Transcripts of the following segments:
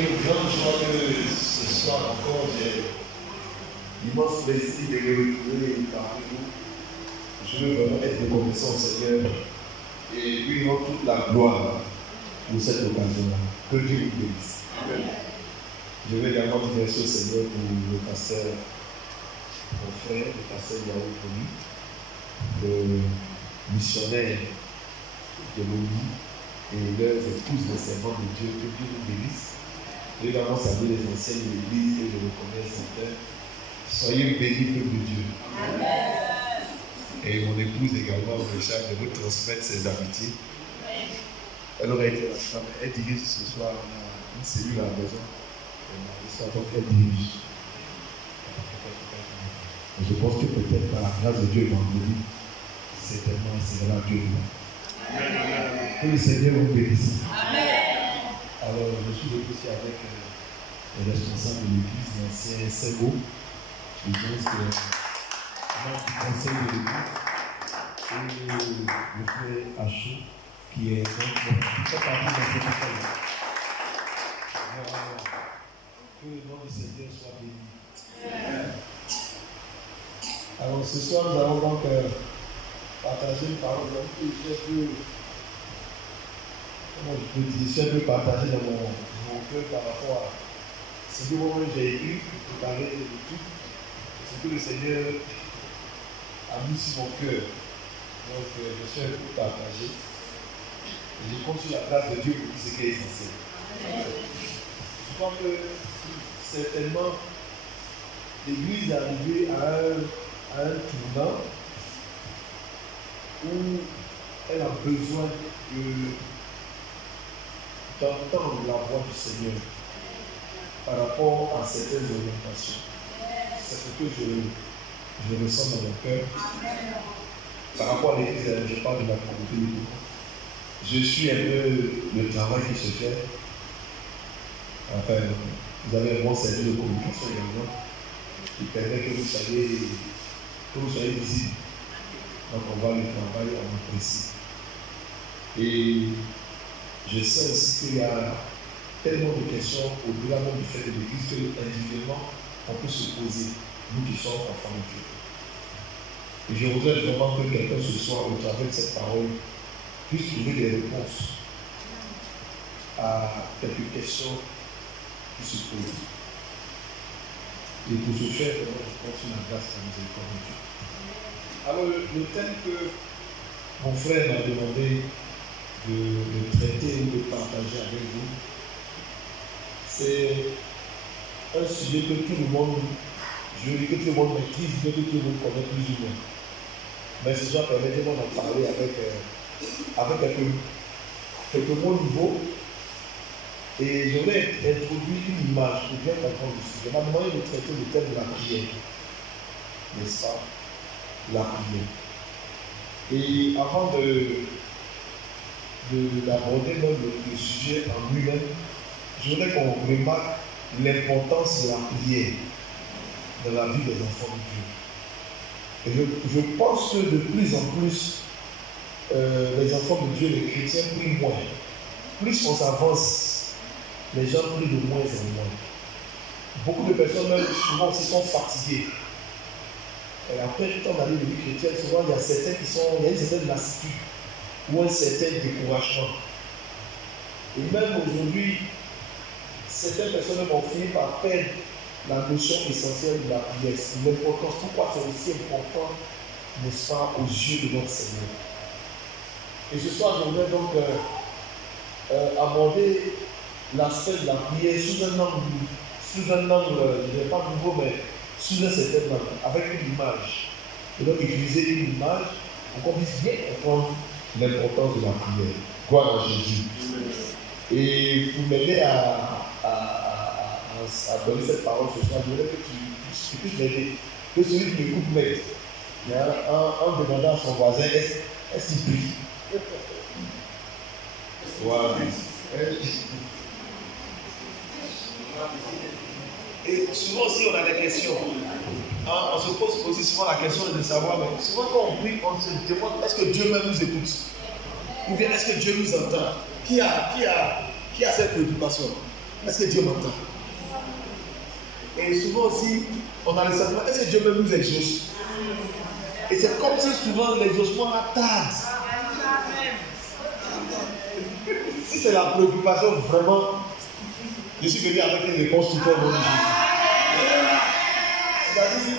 une grande joie que ce soir encore j'ai l'immense plaisir de me retrouver parmi vous. Je veux vraiment être reconnaissant au Seigneur et lui rendre toute la gloire pour cette occasion-là. Que Dieu vous bénisse. Je veux également dire merci au Seigneur pour le pasteur, mon frère, le pasteur Yahweh Komi, le missionnaire de l'ONU et leurs épouses, les servants de Dieu. Que Dieu vous bénisse. Je veux également saluer les anciens de l'Église que je reconnais certains. Soyez bénis, peuple de Dieu. Amen. Et mon épouse également me charge de vous transmettre ses amitiés. Elle aurait été la femme. Elle dirige ce soir une cellule à la maison. Donc elle dirige. Je pense que peut-être par la grâce de Dieu vendredi, certainement c'est là Dieu. Que le Seigneur vous bénisse. Amen. Alors je suis aussi avec les responsables de l'église, l'ancien Sego. Je pense que membre du conseil de l'église et le frère Achou qui est donc qui fait partie de cette école. Que le nom du Seigneur soit béni. Alors ce soir nous allons donc partager une parole que je suis un peu partagé dans mon cœur par rapport à ce que j'ai écrit pour parler de tout, ce que le Seigneur a mis sur mon cœur. Donc je suis un peu partagé. Et je compte sur la grâce de Dieu pour tout ce qui est essentiel. Je crois que certainement l'Église est arrivée à un tournant où elle a besoin d'entendre la voix du Seigneur par rapport à certaines orientations. C'est ce que je ressens dans mon cœur. Par rapport à l'Église, je parle de la communauté. Je suis un peu le travail qui se fait. Enfin, vous avez un bon service de communication également qui permet que vous soyez visibles. Donc on va le travail, on apprécie. Et je sais aussi qu'il y a tellement de questions au-delà même du fait de l'Église que individuellement on peut se poser, nous qui sommes enfants de Dieu. Et je voudrais vraiment que quelqu'un ce soir, au travers de cette parole, puisse trouver des réponses à quelques questions qui se posent. Et pour ce faire, je compte sur la grâce et la miséricorde de Dieu. Alors, le thème que mon frère m'a demandé de traiter ou de partager avec vous, c'est un sujet que tout le monde, je veux dire que tout le monde maîtrise, que tout le monde connaît plus ou moins. Mais ce soir, permettez-moi d'en parler avec quelques mots nouveaux. Et je voulais introduire une image pour bien comprendre le sujet. On m'a demandé de traiter le thème de la prière. N'est-ce pas? La prière. Et avant d'aborder même le sujet en lui-même, je voudrais qu'on remarque l'importance de la prière dans la vie des enfants de Dieu. Et je pense que de plus en plus, les enfants de Dieu, les chrétiens, prient moins. Plus on s'avance, les gens prient de moins en moins. Beaucoup de personnes, même souvent, se sont fatiguées. Et après le temps d'aller de vie chrétienne, souvent, il y a une certaine lassitude ou un certain découragement. Et même aujourd'hui, certaines personnes ont fini par perdre la notion essentielle de la prière, l'importance. Pourquoi c'est aussi important, n'est-ce pas, aux yeux de notre Seigneur. Et ce soir, je voudrais donc aborder l'aspect de la prière sous un angle, je ne dirais pas nouveau, mais sous un certain angle, avec une image. Et donc utiliser une image pour qu'on puisse bien comprendre l'importance de la prière. Gloire à Jésus. Et pour m'aider à donner cette parole ce soir, je voudrais que tu puisses m'aider. Que celui qui m'écoute m'aide. En demandant à son voisin, est-ce qu'il prie? Voilà. Et souvent aussi on a des questions. On se pose aussi souvent la question de savoir, mais souvent quand on prie, on se demande est-ce que Dieu même nous écoute? Ou bien est-ce que Dieu nous entend? Qui a cette préoccupation? Est-ce que Dieu m'entend? Et souvent aussi, on a le sentiment, est-ce que Dieu même nous exauce? Et c'est comme si souvent l'exaucement tarde. Si c'est la préoccupation vraiment, je suis venu avec une réponse tout au long de Jésus. C'est-à-dire,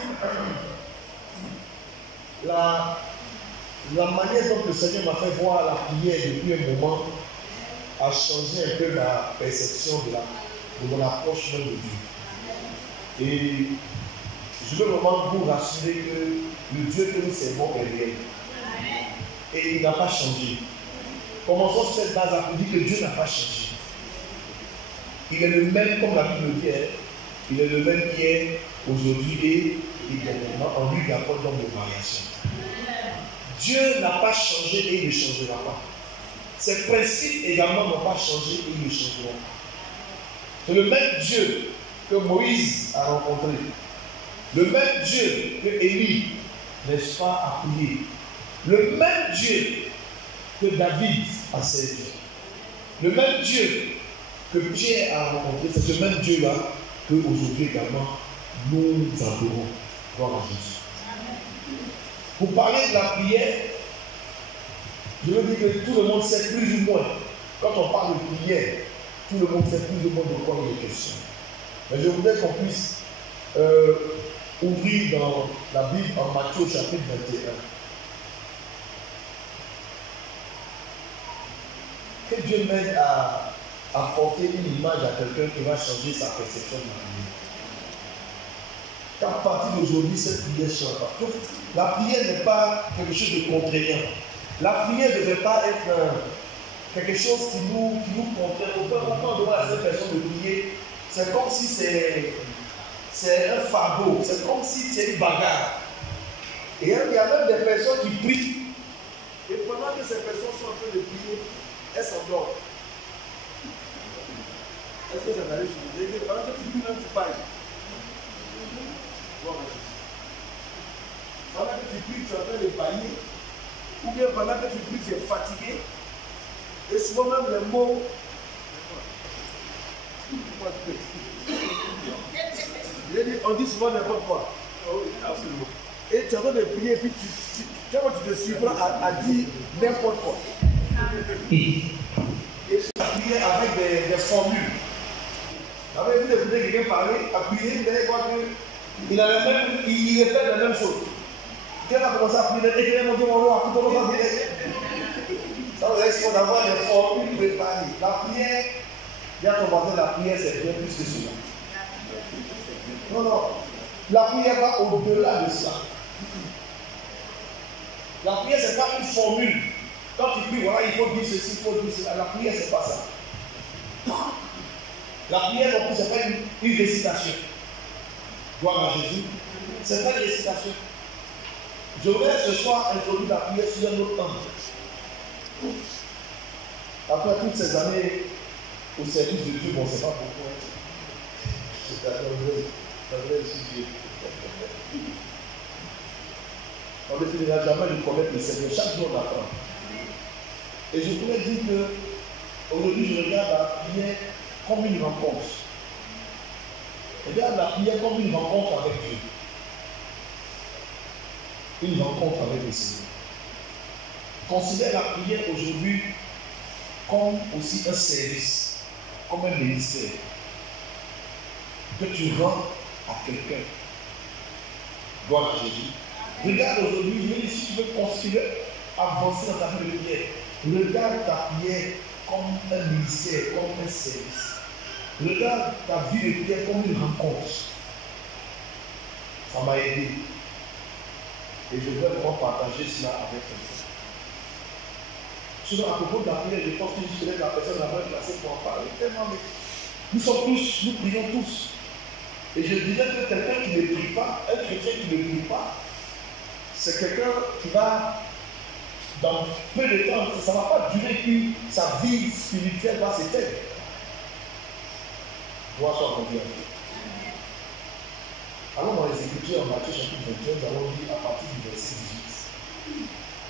la manière dont le Seigneur m'a fait voir la prière depuis un moment a changé un peu ma perception de mon approche même de Dieu. Et je veux vraiment vous rassurer que le Dieu que nous servons est réel. Et il n'a pas changé. Commençons sur cette base à vous dire que Dieu n'a pas changé. Il est le même, comme la Bible dit, il est le même hier, aujourd'hui et éternellement. En lui, il n'y a pas de variation. Dieu n'a pas changé et il ne changera pas. Ses principes également n'ont pas changé et ils ne changeront pas. C'est le même Dieu que Moïse a rencontré. Le même Dieu que Élie, n'est-ce pas, a prié. Le même Dieu que David a servi. Le même Dieu que Pierre a rencontré, c'est ce même Dieu-là que aujourd'hui également nous adorons. Gloire à Jésus. Pour parler de la prière, je veux dire que tout le monde sait plus ou moins, quand on parle de prière, tout le monde sait plus ou moins de quoi il est question. Mais je voudrais qu'on puisse ouvrir dans la Bible en Matthieu chapitre 21. Que Dieu m'aide à apporter une image à quelqu'un qui va changer sa perception de la prière. Qu'à partir d'aujourd'hui, cette prière change. La prière n'est pas quelque chose de contraignant. La prière ne devrait pas être quelque chose qui nous contraint. Quand on demande à cette personne de prier, c'est comme si c'est un fardeau, c'est comme si c'est une bagarre. Et il y a même des personnes qui prient. Et pendant que ces personnes sont en train de prier, elles s'endorment. Est-ce que ça t'arrive sur le pendant que tu pries, même tu parles. Pendant que tu pries, tu es en train de bailler. Ou bien pendant que tu pries, tu es fatigué. Et souvent même les mots. On dit souvent n'importe quoi. Absolument. Et tu es en train de prier et puis tu te surprends à dire n'importe quoi. Et tu as prié avec des formules. Vous écoutez quelqu'un parler, appuyer, vous allez voir qu'il répète la même chose. Quelqu'un a commencé à prier, éclairez mon Dieu, mon roi, tout le monde va dire. Ça vous laisse d'avoir des formules préparées. La prière, il y a ton voisin, la prière, c'est bien plus que cela. Non, non. La prière va au-delà de ça. La prière, ce n'est pas une formule. Quand tu pries, voilà, il faut dire ceci, il faut dire cela. La prière, ce n'est pas ça. La prière, non plus, ce n'est pas une récitation. Gloire à Jésus. Ce n'est pas une récitation. Je voudrais ce soir introduire la prière sur un autre angle. Après toutes ces années au service de Dieu, bon, c'est pas pourquoi. C'est un vrai sujet. On ne finira jamais de connaître le Seigneur. Chaque jour, on apprend. Et je pourrais dire que aujourd'hui, je regarde la prière comme une rencontre. Je regarde la prière comme une rencontre avec Dieu. Une rencontre avec le Seigneur. Considère la prière aujourd'hui comme aussi un service, comme un ministère que tu rends à quelqu'un. Gloire à Jésus. Regarde aujourd'hui, si tu veux continuer à avancer dans ta vie de prière, regarde ta prière comme un ministère, comme un service. Regarde ta vie de prière comme une rencontre. Ça m'a aidé. Et je voudrais vraiment partager cela avec quelqu'un. Souvent, à propos de la prière, je pense que je serais la personne la moins placée pour en parler. Tellement, mais nous sommes tous, nous prions tous. Et je disais que quelqu'un qui ne prie pas, un chrétien qui ne prie pas, c'est quelqu'un qui va, dans peu de temps, ça ne va pas durer, puis sa vie spirituelle va s'éteindre. Gloire soit à Dieu. Alors dans les Écritures, en Matthieu chapitre 21, nous allons lire à partir du verset 18.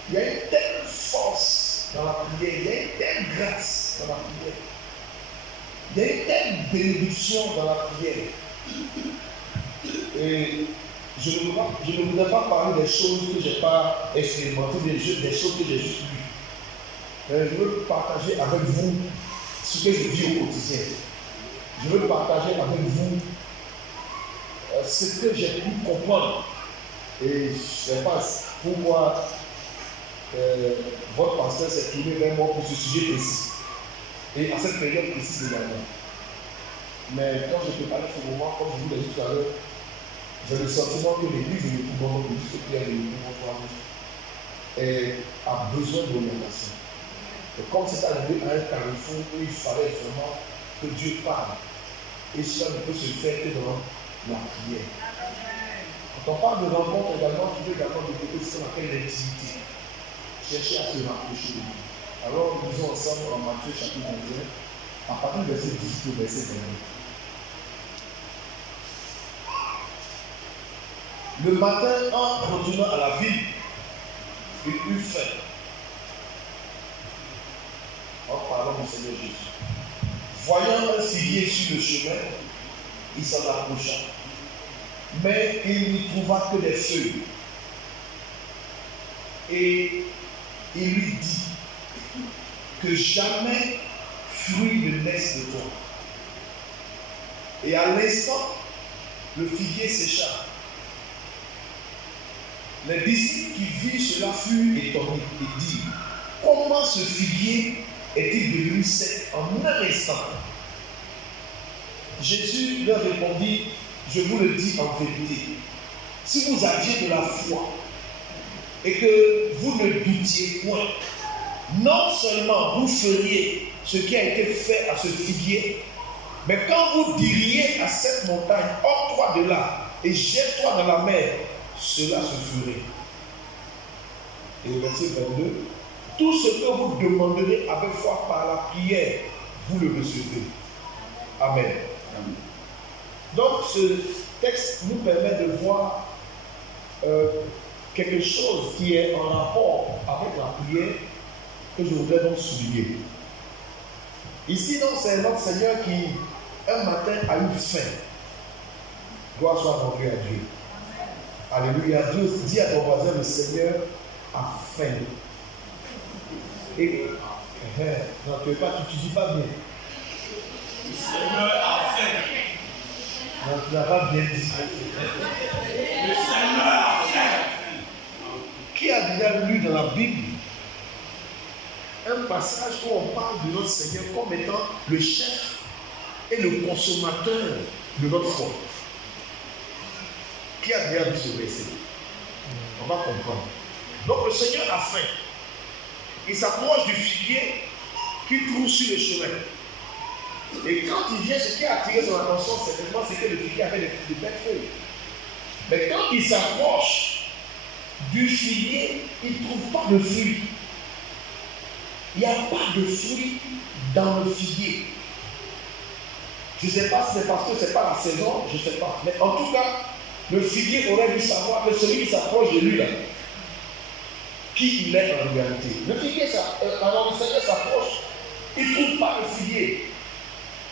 Il y a une telle force dans la prière, il y a une telle grâce dans la prière. Il y a une telle bénédiction dans la prière. Et je ne voudrais pas parler des choses que je n'ai pas expérimentées, des choses que j'ai juste lues. Mais je veux partager avec vous ce que je vis au quotidien. Je veux partager avec vous ce que j'ai pu comprendre. Et je ne sais pas pourquoi votre pasteur s'est tourné vers moi pour ce sujet précis. Et à cette période précise également. Mais quand je préparais ce moment, comme je vous l'ai dit tout à l'heure, j'ai le sentiment que l'église de l'épouvant, l'église de prière de l'épouvant, a besoin d'orientation. Et comme c'est arrivé à un carrefour où il fallait vraiment que Dieu parle, et cela ne peut se faire que dans la prière. Quand on parle de rencontre également, tu veux également développer ce qu'on appelle l'intimité. Chercher à se rapprocher de lui. Alors nous lisons ensemble en Matthieu chapitre 21, à partir du verset 18 au verset 22. Le matin, en retournant à la ville, il eut faim. En parlant du Seigneur Jésus. Voyant un figuier sur le chemin, il s'en approcha. Mais il n'y trouva que des feuilles. Et il lui dit que jamais fruit ne naisse de toi. Et à l'instant, le figuier sécha. Les disciples qui virent cela furent étonnés et dirent: comment ce figuier est-il devenu sec en un instant? Jésus leur répondit: je vous le dis en vérité, si vous aviez de la foi et que vous ne doutiez point, non seulement vous feriez ce qui a été fait à ce figuier, mais quand vous diriez à cette montagne: ôte-toi de là et jette-toi dans la mer, cela se ferait. Et au verset 22, tout ce que vous demanderez avec foi par la prière, vous le recevez. Amen. Amen. Donc ce texte nous permet de voir quelque chose qui est en rapport avec la prière que je voudrais donc souligner. Ici, donc, c'est notre Seigneur qui, un matin, a eu faim. Gloire soit rendue à Dieu. Alléluia. Dieu dit à ton voisin: le Seigneur a faim. Et non, tu ne dis pas bien. Le Seigneur a faim. Non, tu n'as pas bien dit. Le Seigneur a faim. Qui a déjà lu dans la Bible un passage où on parle de notre Seigneur comme étant le chef et le consommateur de notre foi? Qui a déjà vu ce verset? On va comprendre. Donc le Seigneur a faim. Il s'approche du figuier qu'il trouve sur le chemin. Et quand il vient, ce qui a attiré son attention, c'est que le figuier avait des belles feuilles. Mais quand il s'approche du figuier, il ne trouve pas de fruits. Il n'y a pas de fruits dans le figuier. Je ne sais pas si c'est parce que ce n'est pas la saison, je ne sais pas. Mais en tout cas, le figuier aurait dû savoir que celui qui s'approche de lui là, qui il est en réalité. Le figuier, alors le Seigneur s'approche, il ne trouve pas le figuier.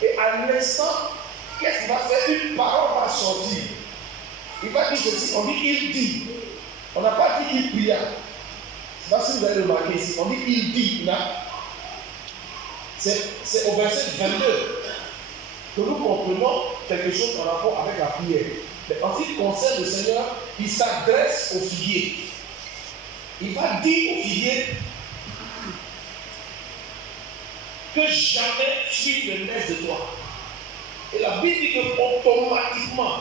Et à l'instant, qu'est-ce qu'il va faire? Une parole va sortir. Il va dire ceci, on dit qu'il dit. On n'a pas dit qu'il pria. Je ne sais pas si vous avez remarqué ici. On dit qu'il dit là. C'est au verset 22 que nous comprenons quelque chose en rapport avec la prière. Mais en ce qui concerne le Seigneur, il s'adresse au figuier. Il va dire au figuier que jamais fruit ne naisse de toi. Et la Bible dit que automatiquement,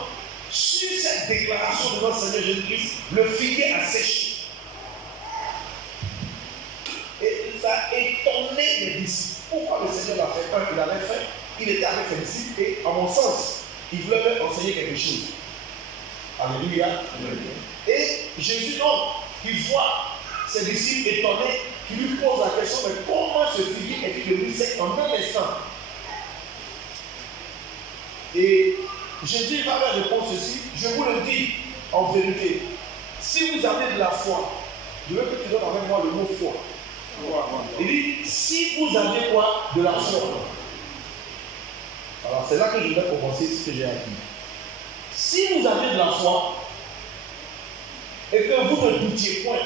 sur cette déclaration de notre Seigneur Jésus-Christ, le figuier a séché. Et ça a étonné les disciples. Pourquoi le Seigneur l'a fait? Quand il avait fait, il était avec ses disciples et, à mon sens, il voulait leur enseigner quelque chose. Alléluia. Et Jésus, donc, il voit ses disciples étonnés, qui lui posent la question: mais comment ce figuier est-il devenu sec en un instant? Et Jésus va leur répondre ceci: je vous le dis en vérité, si vous avez de la foi, je veux que tu donnes avec moi le mot foi. Il dit: si vous avez quoi? De la foi. c'est là que je vais commencer ce que j'ai appris. Si vous avez de la foi et que vous ne doutiez point,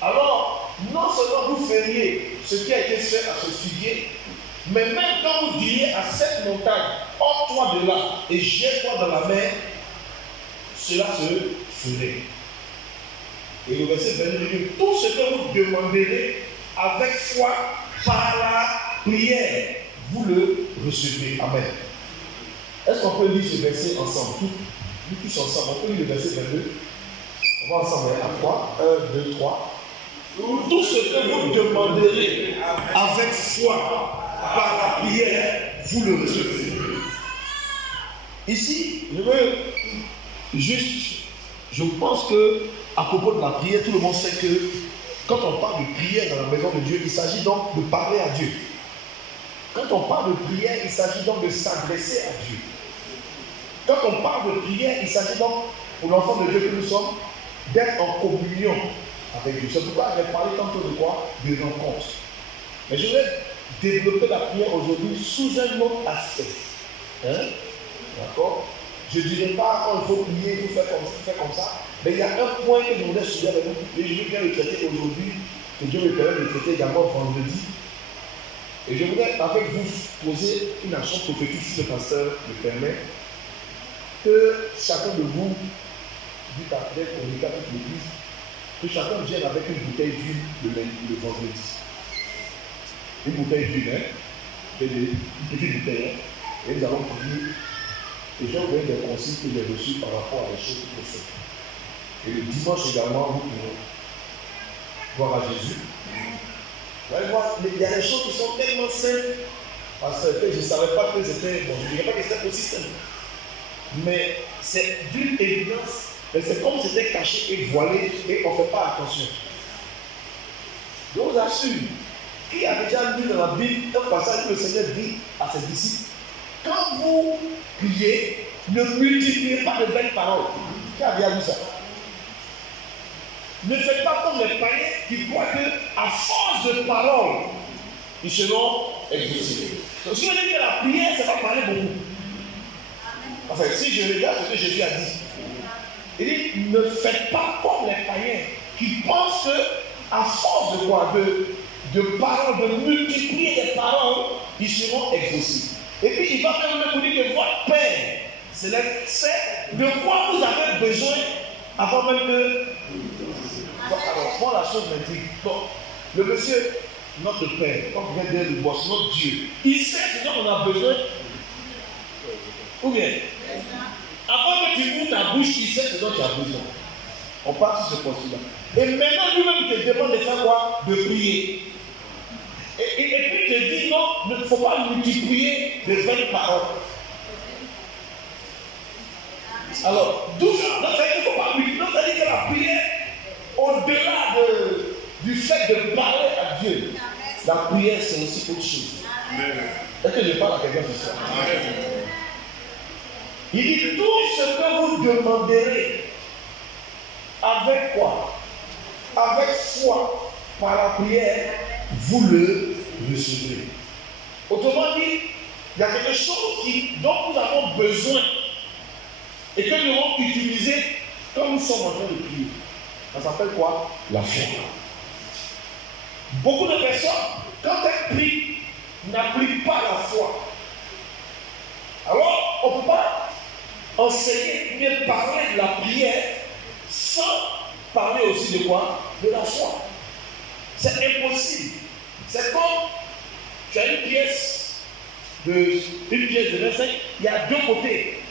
alors non seulement vous feriez ce qui a été fait à ce figuier, mais même quand vous diriez à cette montagne, ôte-toi de là et jette-toi dans la mer, cela se ferait. Et le verset 22 dit, tout ce que vous demanderez avec foi par la prière, vous le recevez. Amen. Est-ce qu'on peut lire ce verset ensemble? Nous tous ensemble, on peut lire le verset 22. On va ensemble à 3. 1, 2, 3. Tout ce que vous demanderez avec foi par la prière, vous le recevez. Ici, je veux juste, je pense que à propos de la prière, tout le monde sait que quand on parle de prière dans la maison de Dieu, il s'agit donc de parler à Dieu. Quand on parle de prière, il s'agit donc de s'adresser à Dieu. Quand on parle de prière, il s'agit donc, pour l'enfant de Dieu que nous sommes, d'être en communion avec Dieu. C'est pourquoi j'ai parlé tantôt de quoi? De rencontre. Mais je vais développer la prière aujourd'hui sous un autre aspect. Hein? D'accord? Je ne dirais pas quand il faut prier, il faut faire comme ça. Mais il y a un point que je voudrais souligner avec vous, et je vais bien le traiter aujourd'hui, que Dieu me permet de le traiter également vendredi. Et je voudrais avec vous poser une action prophétique, si le pasteur me permet, que chacun de vous, dit après, communiquer avec l'église, que chacun vienne avec une bouteille d'huile le vendredi. Une bouteille d'huile, hein? Une petite bouteille, hein? Et nous allons prier. Et j'ai envoyé des consignes que j'ai reçues par rapport à les choses qu'il faut faire. Et le dimanche également, vous pouvez voir à Jésus. Vous allez voir, il y a des choses qui sont tellement simples, parce que je ne savais pas que c'était, bon, je ne dirais pas que c'était aussi simple. Mais c'est d'une évidence, mais c'est comme si c'était caché et voilé et on ne fait pas attention. Je vous assure, qui a déjà lu dans la Bible un passage que le Seigneur dit à ses disciples, quand vous priez, ne multipliez pas de belles paroles. Qui a bien vu ça? Ne faites pas comme les païens qui croient qu'à force de paroles, ils seront exaucés. Donc, si on dit que la prière, ça va parler beaucoup. Enfin, si je regarde ce que Jésus a dit, il dit, ne faites pas comme les païens qui pensent qu'à force de quoi? De paroles, de multiplier les paroles, ils seront exaucés. Et puis, il va même vous dire que votre Père, c'est de quoi vous avez besoin avant même que... Alors, moi, la chose me dit, bon, le monsieur, notre Père, quand vous venez de le boss, notre Dieu, il sait ce dont on a besoin. Ou bien, avant que tu ouvres ta bouche, il sait ce dont tu as besoin. On part sur ce postulat. Et maintenant, lui-même te demande de faire quoi? De prier. Et puis il te dit non, il ne faut pas multiplier de vaines paroles. Alors, d'où ça? Donc, ça veut dire qu'il ne faut pas multiplier. Donc, ça veut dire que la prière, au-delà du fait de parler à Dieu, la prière, c'est aussi autre chose. Est-ce que je parle à quelqu'un ce soir? Il dit tout ce que vous demanderez, avec quoi? Avec foi, par la prière, vous le recevrez. Autrement dit, il y a quelque chose dont nous avons besoin et que nous devons utiliser quand nous sommes en train de prier. Ça s'appelle quoi? La foi. Beaucoup de personnes, quand elles prient, n'appliquent pas la foi. Alors, on ne peut pas enseigner, bien parler de la prière sans parler aussi de quoi? De la foi. C'est impossible. C'est comme tu as une pièce de 25, il y a deux côtés.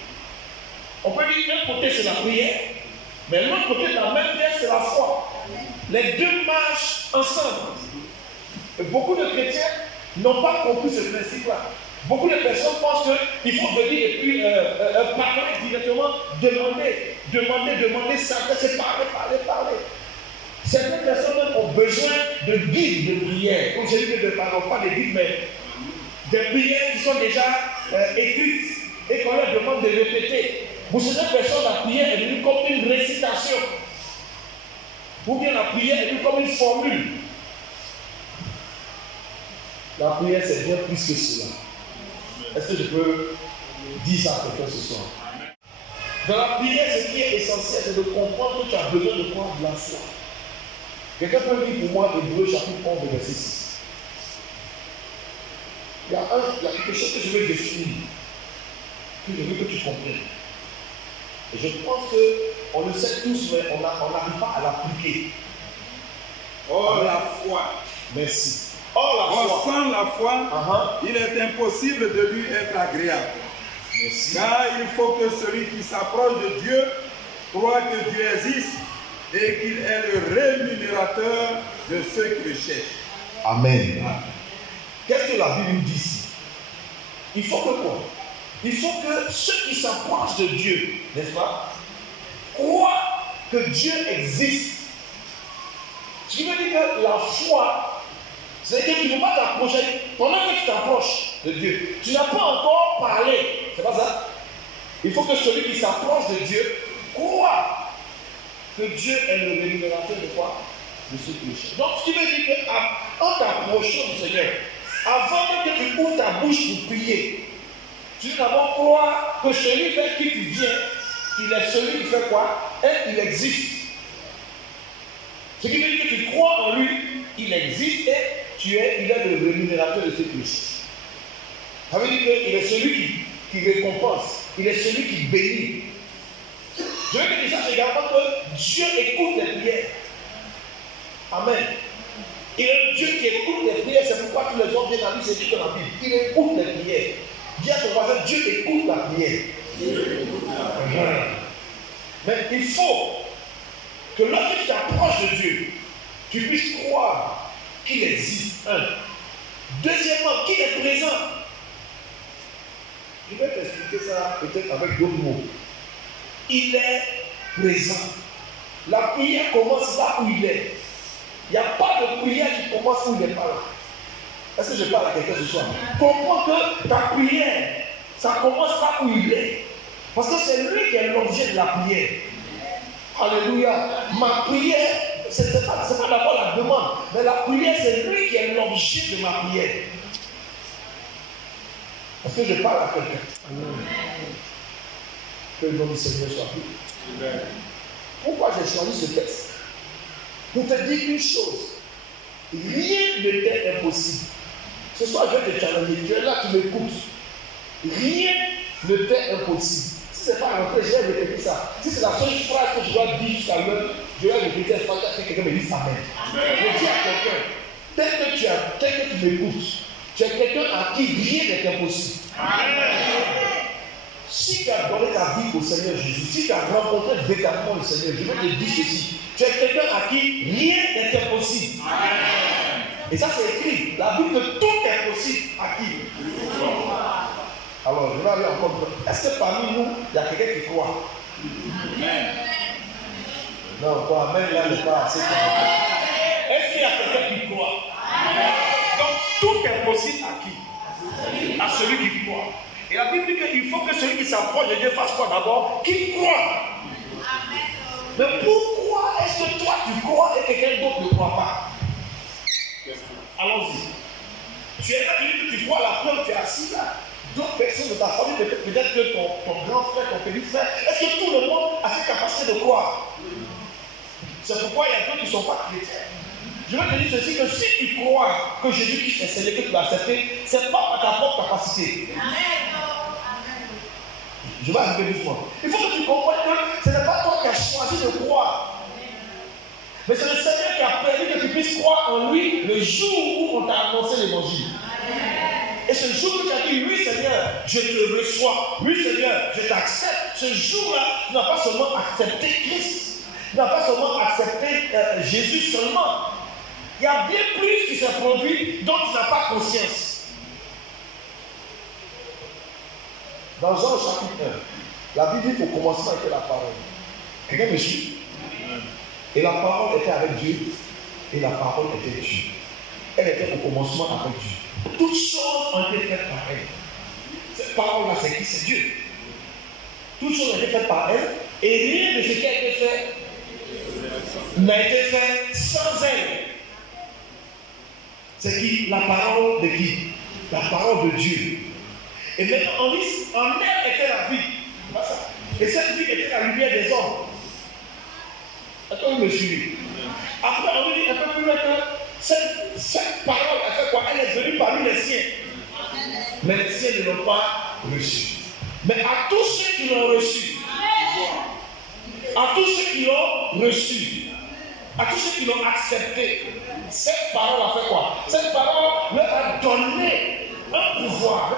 On peut dire qu'un côté c'est la prière, mais l'autre côté de la même pièce c'est la foi. Les deux marchent ensemble. Et beaucoup de chrétiens n'ont pas compris ce principe-là. Beaucoup de personnes pensent qu'il faut venir et puis parler directement, demander, s'adresser, parler. Certaines personnes ont besoin de guides de prière. Comme j'ai dit, ne parlons pas de guides, mais des prières qui sont déjà écrites et qu'on leur demande de répéter. Pour certaines personnes, la prière est devenue comme une récitation. Ou bien la prière est devenue comme une formule. La prière, c'est bien plus que cela. Est-ce que je peux dire ça à quelqu'un ce soir? Dans la prière, ce qui est essentiel, c'est de comprendre que tu as besoin de quoi? De la foi. Quelqu'un peut lire pour moi Hébreux chapitre 11, verset 6. Il y a quelque chose que je veux définir, que je veux que tu comprennes. Et je pense qu'on le sait tous, mais on n'arrive pas à l'appliquer. Or la foi. Merci. Or la foi. Sans la foi, il est impossible de lui être agréable. Merci. Car il faut que celui qui s'approche de Dieu croit que Dieu existe et qu'il est le rémunérateur de ceux qui le cherchent. Amen. Qu'est-ce que la Bible nous dit ici? Il faut que quoi? Il faut que ceux qui s'approchent de Dieu, n'est-ce pas, croient que Dieu existe. Ce qui veut dire que la foi, c'est que tu ne peux pas t'approcher. Pendant que tu t'approches de Dieu, tu n'as pas encore parlé. C'est pas ça? Il faut que celui qui s'approche de Dieu croit que Dieu est le rémunérateur de quoi? De ceux qui le cherchent. Donc, ce qui veut dire qu'en t'approchant du Seigneur, avant que tu ouvres ta bouche pour prier, tu dois d'abord croire que celui vers qui tu viens, il est celui qui fait quoi? Et il existe. Ce qui veut dire que tu crois en lui, il existe et il est le rémunérateur de ceux qui le cherchent. Ça veut dire qu'il est celui qui récompense, il est celui qui bénit. Je veux que tu saches également que Dieu écoute les prières. Amen. Il est un Dieu qui écoute les prières, c'est pourquoi tous les hommes viennent à lui, c'est dit dans la Bible. Il écoute les prières. Dis à ton voisin, Dieu écoute la prière. Mais il faut que lorsque tu t'approches de Dieu, tu puisses croire qu'il existe. Un. Deuxièmement, qu'il est présent. Je vais t'expliquer ça peut-être avec d'autres mots. Il est présent. La prière commence là où il est. Il n'y a pas de prière qui commence où il n'est pas là. Est-ce que je parle à quelqu'un ce soir? Comprends que ta prière, ça commence là où il est. Parce que c'est lui qui est l'objet de la prière. Alléluia. Ma prière, ce n'est pas d'abord la demande, mais la prière, c'est lui qui est l'objet de ma prière. Est-ce que je parle à quelqu'un? Que le nom du Seigneur soit béni. Pourquoi j'ai choisi ce texte? Pour te dire une chose. Rien ne t'est impossible. Ce soir, je vais te challenger. Tu es là, tu m'écoutes. Rien ne t'est impossible. Si ce n'est pas rentré, je vais répéter ça. Si c'est la seule phrase que je dois dire jusqu'à l'heure, je vais répéter cette phrase que quelqu'un me dise Amen. Je dis à quelqu'un, tel que tu m'écoutes, tu es quelqu'un à qui rien n'est impossible. Si tu as donné ta vie au Seigneur Jésus, si tu as rencontré véritablement le Seigneur, je vais te dire ceci. Tu es quelqu'un à qui rien n'est impossible. Et ça c'est écrit. La Bible que tout est possible à qui? Alors, je vais aller encore plus loin. Est-ce que parmi nous, il y a quelqu'un qui croit? Amen. Non, quoi, Amen là n'est pas assez. Est-ce qu'il y a quelqu'un qui croit? Amen. Donc, tout est possible à qui? À celui qui croit. Et la Bible dit qu'il faut que celui qui s'approche de Dieu fasse quoi d'abord? Qu'il croit. Amen. Mais pourquoi est-ce que toi tu crois et quelqu'un d'autre ne croit pas? Allons-y. Tu es là, tu crois la preuve, tu es assis là. D'autres personnes de ta famille, peut-être que ton grand frère, ton petit frère, est-ce que tout le monde a cette capacité de croire? C'est pourquoi il y a d'autres qui ne sont pas chrétiens. Je veux te dire ceci, que si tu crois que Jésus-Christ est Seigneur, que tu l'as accepté, ce n'est pas à ta propre capacité. Je vais arriver doucement. Il faut que tu comprennes que ce n'est pas toi qui as choisi de croire. Mais c'est le Seigneur qui a permis que tu puisses croire en lui le jour où on t'a annoncé l'évangile. Et ce jour où tu as dit, oui Seigneur, je te reçois. Oui Seigneur, je t'accepte. Ce jour-là, tu n'as pas seulement accepté Christ. Tu n'as pas seulement accepté Jésus seulement. Il y a bien plus qui s'est produit dont tu n'as pas conscience. Dans Jean chapitre 1, la Bible dit qu'au commencement était la parole. Quelqu'un me suit? Et la parole était avec Dieu. Et la parole était Dieu. Elle était au commencement avec Dieu. Toutes choses ont été faites par elle. Cette parole-là, c'est qui? C'est Dieu. Toutes choses ont été faites par elle. Et rien de ce qui a été fait n'a été fait sans elle. C'est qui? La parole de qui? La parole de Dieu. Et maintenant, on dit, en elle était la vie. Pas ça. Et cette vie était la lumière des hommes. Est-ce que vous me suivez? Après, on dit un peu plus loin que cette parole a fait quoi? Elle est venue parmi les siens. Mais les siens ne l'ont pas reçue. Mais à tous ceux qui l'ont reçu, à tous ceux qui l'ont reçu, à tous ceux qui l'ont accepté, cette parole a fait quoi? Cette parole leur a donné un pouvoir.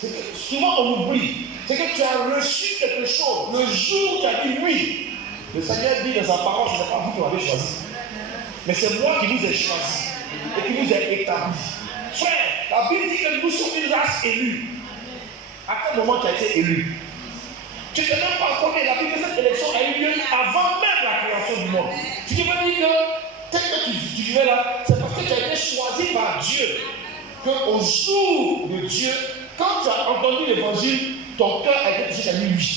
C'est que souvent on oublie. C'est que tu as reçu quelque chose. Le jour où tu as dit oui, le Seigneur dit dans sa parole, ce n'est pas vous qui m'avez choisi. Mais c'est moi qui vous ai choisi et qui vous ai établi. Frère, la Bible dit que nous sommes une race élue. À quel moment tu as été élu? Tu ne t'es même pas connu. La Bible dit que cette élection a eu lieu avant même la création du monde. Tu te veux dire que tel que tu vivais là, c'est parce que tu as été choisi par Dieu. Qu'au jour de Dieu, quand tu as entendu l'évangile, ton cœur a été touché, tu as dit oui.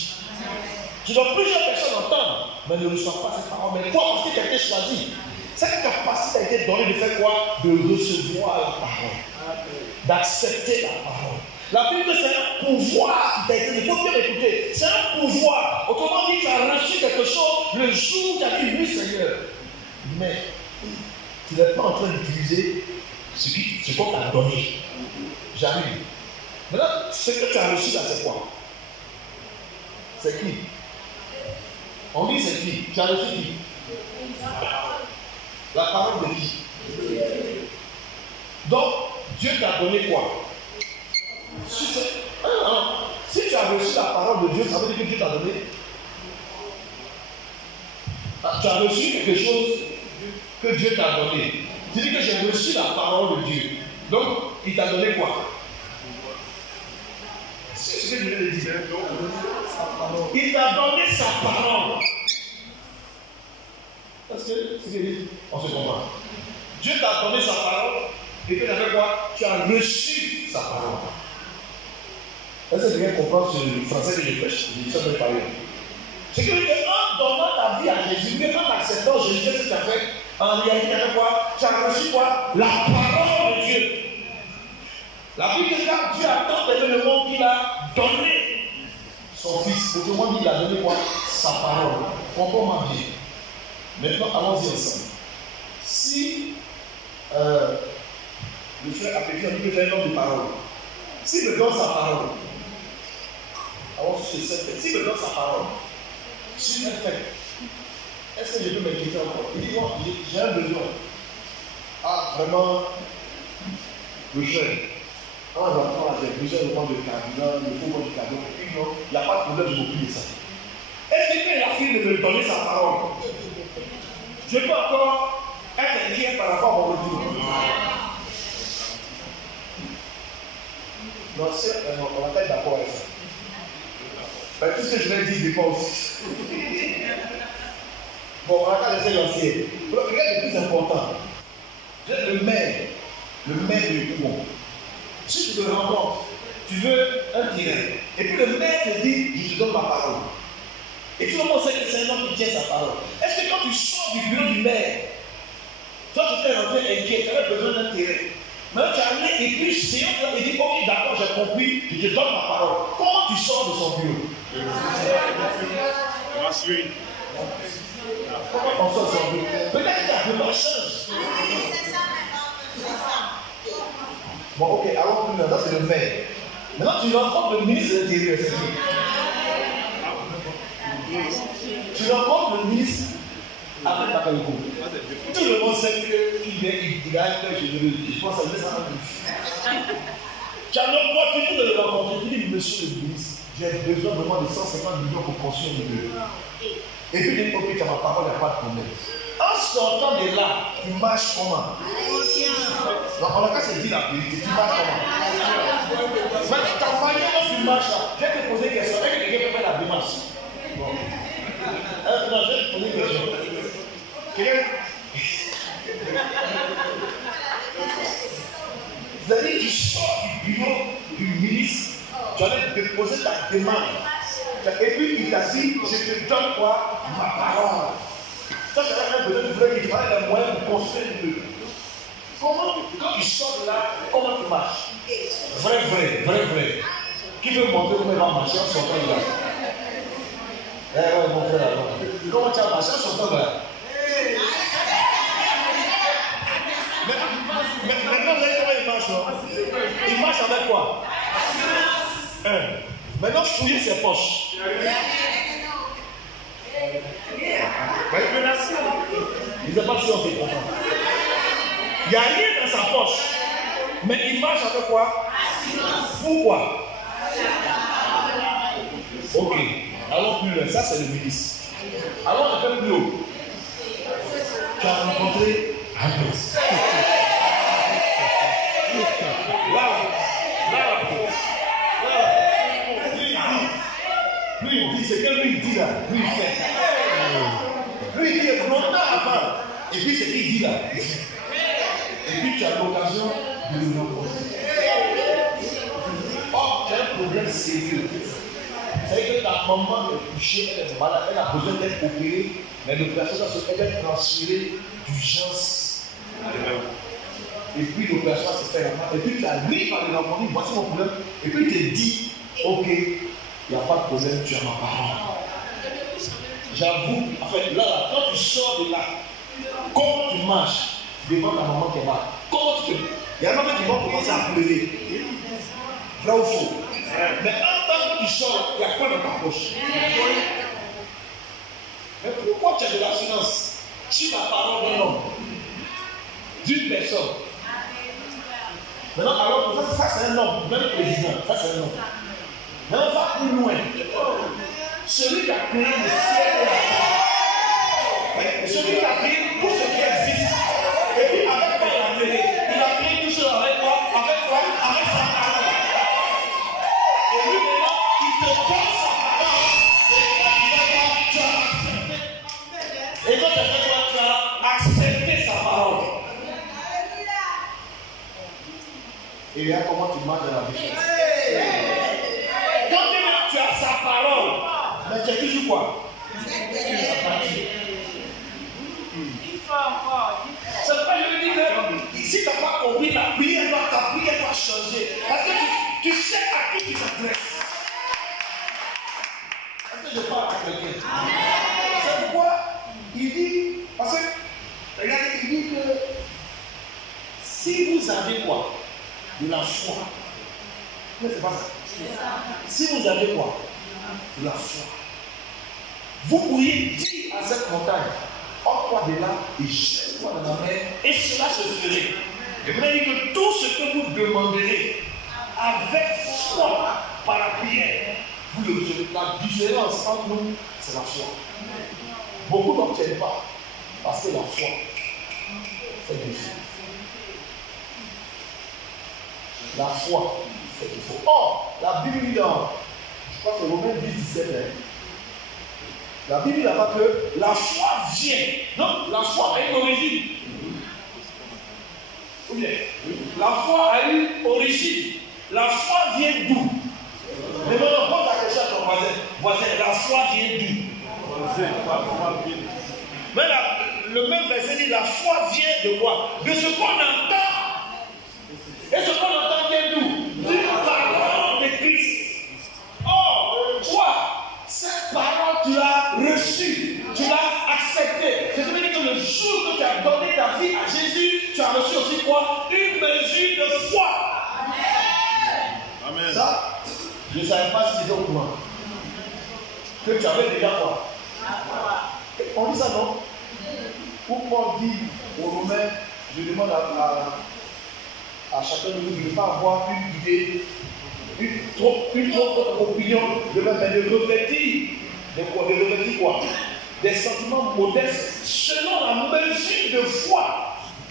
Tu dois plusieurs personnes entendre, mais ne reçois pas cette parole. Mais toi, parce que tu as été choisi, cette capacité a été donnée de faire quoi? De recevoir la parole, d'accepter la parole. La Bible, c'est un pouvoir qui t'a été, il faut bien écouter, c'est un pouvoir. Autrement dit, tu as reçu quelque chose le jour où tu as dit oui, Seigneur. Mais tu n'es pas en train d'utiliser ce qu'on t'a donné. J'arrive. Maintenant, ce que tu as reçu là, c'est quoi? C'est qui? On dit c'est qui? Tu as reçu qui? La parole de qui? Donc, Dieu t'a donné quoi? Si tu as reçu la parole de Dieu, ça veut dire que Dieu t'a donné. Tu as reçu quelque chose que Dieu t'a donné. Tu dis que j'ai reçu la parole de Dieu. Donc, il t'a donné quoi? C'est ce que je viens de dire. Il t'a donné sa parole. Parce que c'est ce qu'il dit. On se comprend. Dieu t'a donné sa parole. Et puis, avec quoi? Tu as reçu sa parole. Est-ce que quelqu'un comprend ce français que je prêche? Je dis ça, je vais parler. C'est que en donnant ta vie à Jésus, en acceptant Jésus, qu'est-ce que tu as fait? En réalité, avec quoi? Tu as reçu quoi? La parole de Dieu. La Bible dit que Dieu a tant aimé le monde qu'il a donné son Fils. Autrement dit, il a donné quoi? Sa parole. Comprends-moi bien. Maintenant, allons-y ensemble. Si le frère a pété, on dit que c'est un homme de parole. S'il me donne sa parole, alors s'il me donne sa parole, sur un fait, est-ce que je peux m'inquiéter encore? Il dit, moi, j'ai un besoin. Ah, vraiment, le jeune. Quand j'entends, j'ai besoin de prendre le carburant, il faut prendre du carburant. Et puis non, il n'y a pas de problème, je m'occupe de ça. Est-ce que quand il a fini de me donner sa parole, je peux encore être inquiet par rapport à mon retour? Non, on va pas être d'accord avec ça. Ben, tout ce que je vais dire dépend aussi. Bon, on va pas laisser l'ancien. Regarde le plus important. Le maire du Toulon. Si tu te rencontres, tu veux un terrain, et puis le maire te dit, je te donne ma parole. Et tout le monde sait que c'est un homme qui tient sa parole. Est-ce que quand tu sors du bureau du maire, toi tu t'es rentré inquiet, tu avais besoin d'un terrain. Maintenant tu es allé et puis c'est eux qui dit, ok d'accord, j'ai compris, je te donne ma parole. Comment tu sors de son bureau? Comment on sort de son bureau? Peut-être qu'il y a de la chance. Bon, ok, allons plus maintenant, c'est le maire. Maintenant, tu rencontres le ministre de l'Intérieur, c'est qui? Tu rencontres le ministre avec Bakayoko. Tout le monde sait qu'il a un cœur généreux. Je pense à lui, ça va plus. Tu as l'opportunité de le rencontrer. Tu dis, monsieur le ministre, j'ai besoin vraiment de 150 millions pour construire une bureau. Et puis, il dit, ok, tu as ma parole, il n'y a pas de problème. En sortant de là, tu marches comment? Donc, on n'a qu'à se dire la vérité. Tu marches comment? Mais ta manière dont tu marches là, je vais te poser une question. Est-ce que quelqu'un peut faire la démarche? Bon. Non, je vais te poser une question. Quelqu'un? C'est-à-dire, tu sors du bureau du ministre, tu allais te poser ta demande. Et puis, il t'a dit, je te donne quoi? Ma parole. Ça, c'est un besoin de vouloir qu'il faille un moyen pour construire une bureau. Comment, quand tu sors de là, comment tu qui marche. Vrai. Qui veut montrer comment il va marcher en sortant de là? Eh ouais, mon frère, alors. Comment tu vas marcher en sortant de là? Maintenant, vous savez comment il marche, non? Il marche avec quoi? Maintenant, fouillez ses poches. Il ne sait pas si on fait comprendre. Il n'y a rien dans sa poche. Mais il marche avec quoi? Pourquoi? Ok. Allons plus loin. Ça, c'est le ministre. Allons un peu plus haut. Tu as rencontré Agnès. Lui, il dit, c'est que lui, il dit là. Lui, il fait. Lui, il dit longtemps avant. Et puis, c'est qu'il dit là. Et puis, tu as l'occasion de le rencontrer. Oh, tu as un problème sérieux. C'est que ta maman est couchée, elle est malade, elle a besoin d'être opérée, mais l'opération elle va être transférée d'urgence. Et puis l'opération va se faire là-bas. Et puis tu arrives à le rencontrer, voici mon problème. Et puis il te dit, ok, il n'y a pas de problème, tu as ma parole. J'avoue, en fait, là, quand tu sors de là, comment tu marches devant ta maman qui est malade? Comment tu te... Il y a un moment qui va commencer à pleurer. Vrai ou faux? Mais en tant que tu sors, il y a quoi dans ta poche? Mais pourquoi tu as de l'assurance sur la parole d'un homme, d'une personne? Maintenant, alors, ça c'est un homme, même le président, ça c'est un homme. Mais on va plus loin. Celui qui a créé le ciel et la terre, celui qui a créé tout ce qui existe, et puis avec quoi il a créé? Il a créé tout cela avec quoi? Avec quoi? Avec sa parole. Et lui maintenant, il te donne sa parole, et tu as accepté. Et quand tu as fait quoi? Tu as accepté sa parole. Et là, comment tu marches dans la vie? Quand tu as sa parole, mais tu as toujours quoi? C'est pourquoi je veux dire que si tu n'as pas compris, ta prière va changer. Parce que tu sais à qui tu t'adresses. Est-ce que je parle à quelqu'un? C'est pourquoi il dit, parce que, regardez, il dit que si vous avez quoi? De la foi. Mais c'est pas ça. Si vous avez quoi? De la foi. Vous pourriez dire à cette montagne, hors-toi de là et jette-toi dans la mer, et cela se ferait. Et vous avez dit que tout ce que vous demanderez avec foi par la prière, vous le recevez. La différence entre nous, c'est la foi. Beaucoup n'obtiennent pas parce que la foi fait défaut. La foi fait défaut. Or, la Bible dit dans, je crois que c'est Romains 10, 17. La Bible n'a que la foi vient. Donc, la foi a une origine. Ou bien, la foi a une origine. La foi vient d'où? Mais maintenant, pose la question à ton voisin. Voisin, la foi vient d'où? Mais là, le même verset dit la foi vient de quoi? De ce qu'on entend. Et ce qu'on entend vient d'où? D'une parole de Christ. Or, toi, cette parole, tu l'as reçue, tu l'as acceptée. Je te veux dire que le jour que tu as donné ta vie à Jésus, tu as reçu aussi quoi? Une mesure de foi. Amen. Ça, je ne savais pas si c'était au courant. Que tu avais déjà quoi? On dit ça, non? Pour Paul dit aux Romains, je demande à chacun de nous de ne pas avoir une idée, une trop opinion, de revêtir quoi? Des sentiments modestes selon la mesure de foi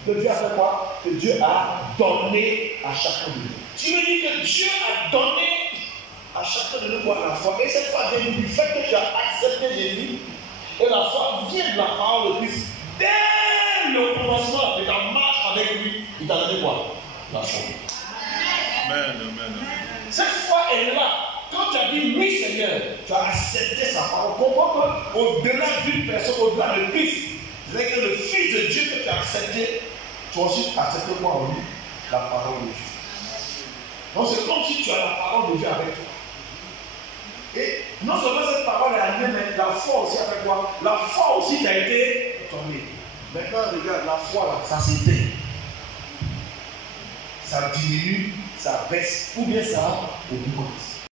que Dieu a fait quoi? Que Dieu a donné à chacun de nous. Tu veux dire que Dieu a donné à chacun de nous quoi? La foi. Et cette foi vient du fait que tu as accepté Jésus. Et la foi vient de la parole de Christ. Dès le commencement de ta marche avec lui, il t'a donné quoi? La foi. Amen, amen. Cette foi est là. Quand tu as dit oui Seigneur, tu as accepté sa parole. Comprends qu'au-delà d'une personne, au-delà de Christ, c'est que le Fils de Dieu que tu as accepté, tu as aussi accepté quoi en lui? La parole de Dieu. Donc c'est comme si tu as la parole de Dieu avec toi. Et non seulement cette parole est animée, mais la foi aussi avec toi. La foi aussi qui a été tombée. Maintenant, regarde, la foi là, ça s'éteint. Ça diminue, ça baisse, ou bien ça augmente.